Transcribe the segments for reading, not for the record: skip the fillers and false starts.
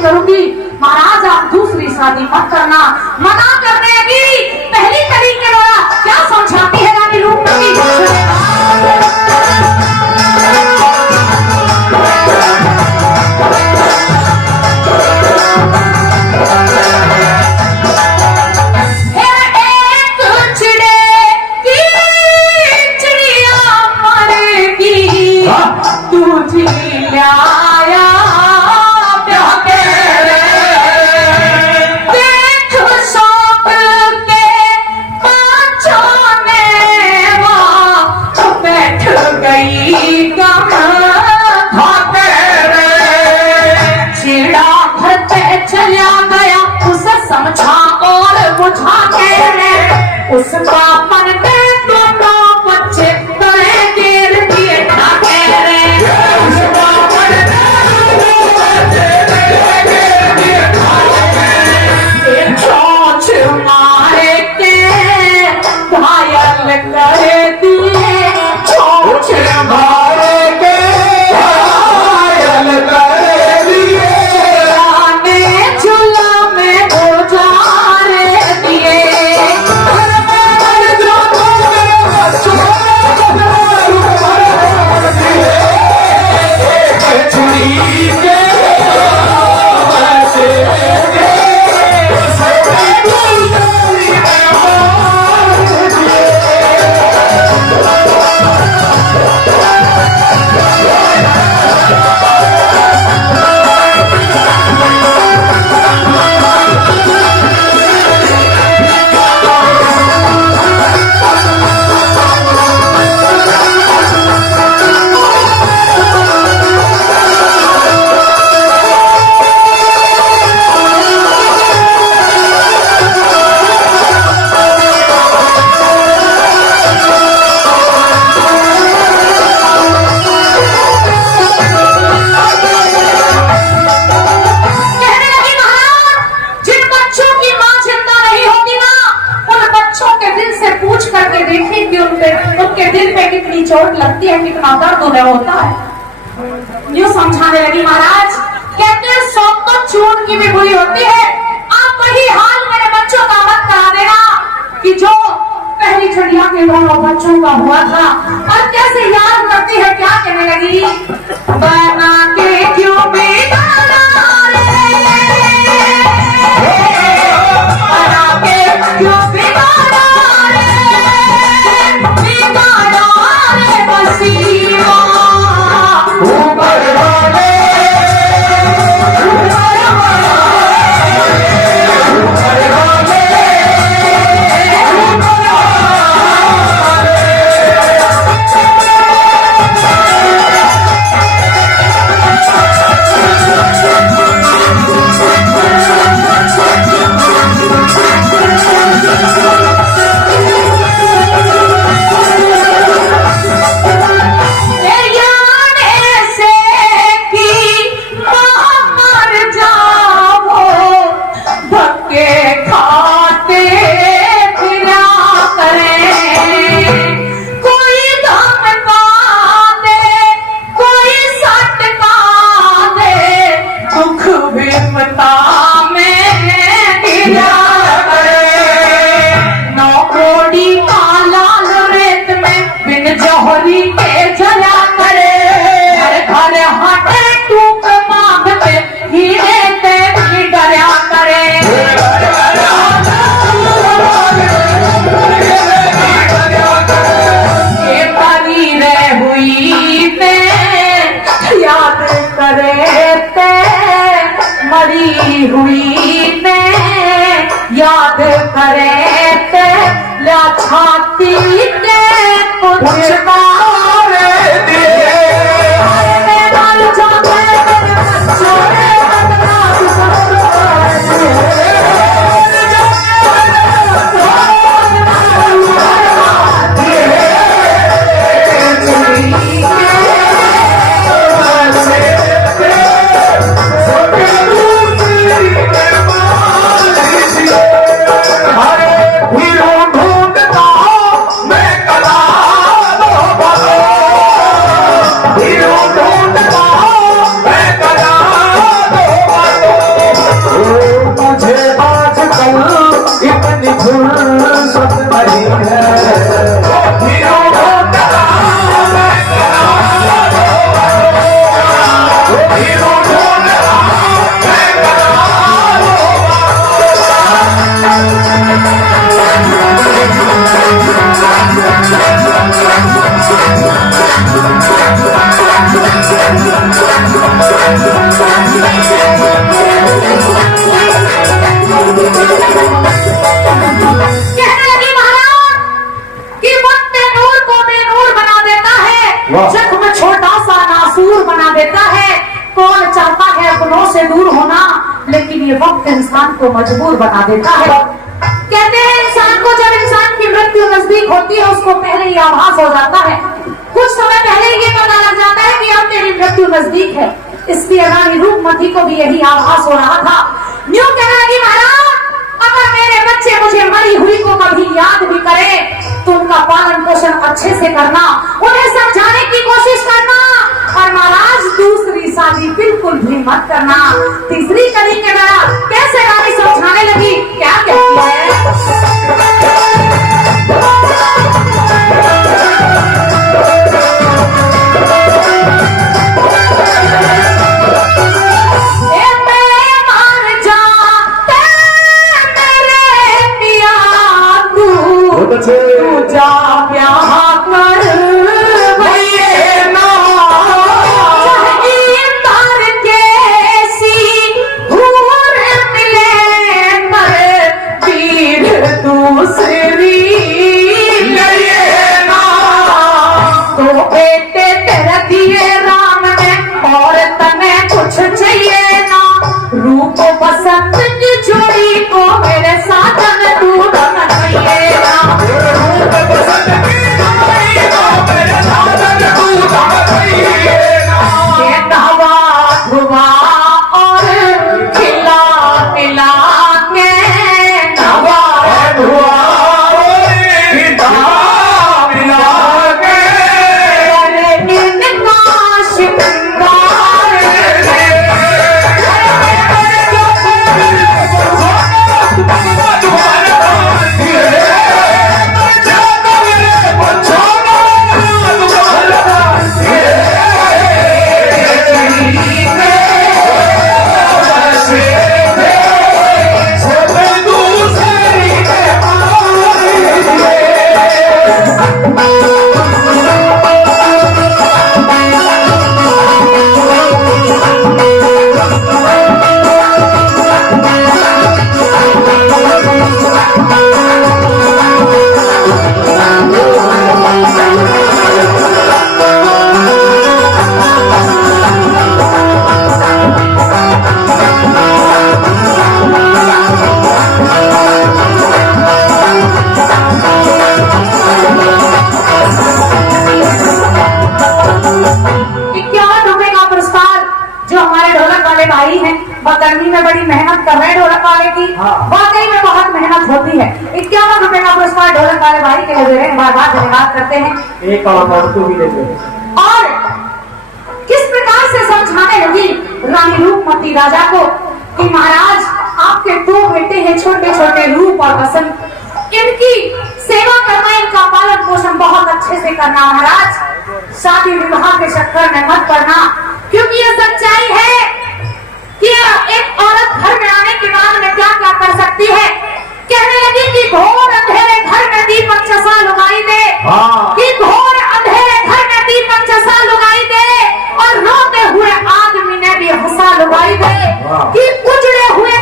करूंगी महाराज, आप दूसरी शादी मत करना। मना करने की पहली तारीख के द्वारा क्या समझाती है रानी रूपमती? उसका मन में दोनों बच्चे तले गिर दिए ठाके रे, उसका मन में दोनों बच्चे तले गिर दिए ठाके रे, चोंच मारे के घायल कर दिए, चोंच मारे के घायल कर दिए, राने झूला में गुजार दिए। चोट लगती है, कितना दर्द उदय होता है। यूं समझाने लगी महाराज, कहते हैं सौ तो चून की भी बुरी होती है। आप वही हाल मेरे बच्चों का मत करा देना कि जो पहली छठिया के दोनों बच्चों का हुआ था। और कैसे याद करती है, क्या कहने लगी, बना के क्यों बेगाना रे, बना के क्यों बेगाना मरी हुई ने याद करे ला छाती के कुछ बारे दिए जख्म छोटा सा नासूर बना देता है। कौन चाहता है अपनों से दूर होना, लेकिन ये वक्त इंसान को मजबूर बना देता है। कहते हैं इंसान को जब इंसान की मृत्यु नजदीक होती है उसको पहले ही आभास हो जाता है, कुछ समय पहले ये पता लग जाता है कि अब मेरी मृत्यु नजदीक है। इसलिए रानी रूपमती को भी यही आभास हो रहा था। न्यू कहने लगी महाराज अगर मेरे बच्चे मुझे मरी हुई को कभी याद भी करें तो उनका पालन पोषण अच्छे से करना, उन्हें समझाने की कोशिश करना, और महाराज दूसरी शादी बिल्कुल भी मत करना। तीसरी कड़ी के द्वारा कैसे रानी समझाने लगी, क्या कहती है? गर्मी में बड़ी मेहनत कर रहे हैं ढोलक वाले की। वाकई में बहुत मेहनत होती है। 51 रुपए का पुरस्कार ढोलक वाले भाई के लिए दे रहे हैं, बार बार धन्यवाद करते हैं। एक और भी देते हैं। और किस प्रकार से समझाने लगी रानी रूपमती राजा को कि महाराज आपके 2 बेटे हैं, छोटे छोटे रूप और बसंत, इनकी सेवा करना, इनका पालन पोषण बहुत अच्छे से करना महाराज। शादी विवाह के चक्कर में मत पड़ना, क्योंकि ये सच्चाई है कि एक औरत घर में आने के बाद में क्या क्या कर सकती है। कहने लगी कि घोर अंधेरे घर में दीपक चसा लुगाई दे, कि घोर अंधेरे घर में दीपक चसा लुगाई दे, और रोते हुए आदमी ने भी हंसा लुगाई दे, कि उजड़े हुए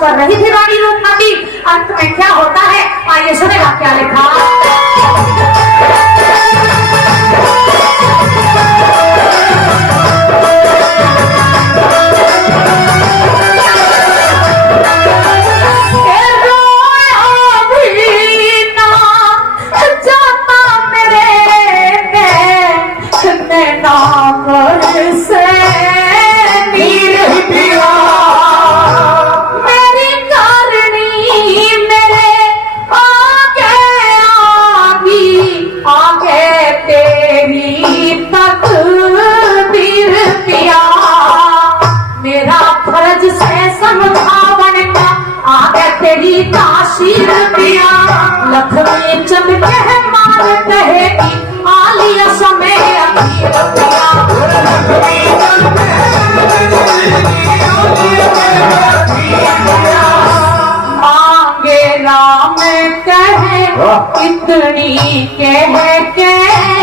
कर रही थी रानी रूपमती। अंत में क्या होता है आइए सुनेगा क्या लिखा। तेरी ताशीर पिया लखनऊ चमके है मार कहेगी आलिया समय अखीर पिया मांगे राम कहे इतनी कह के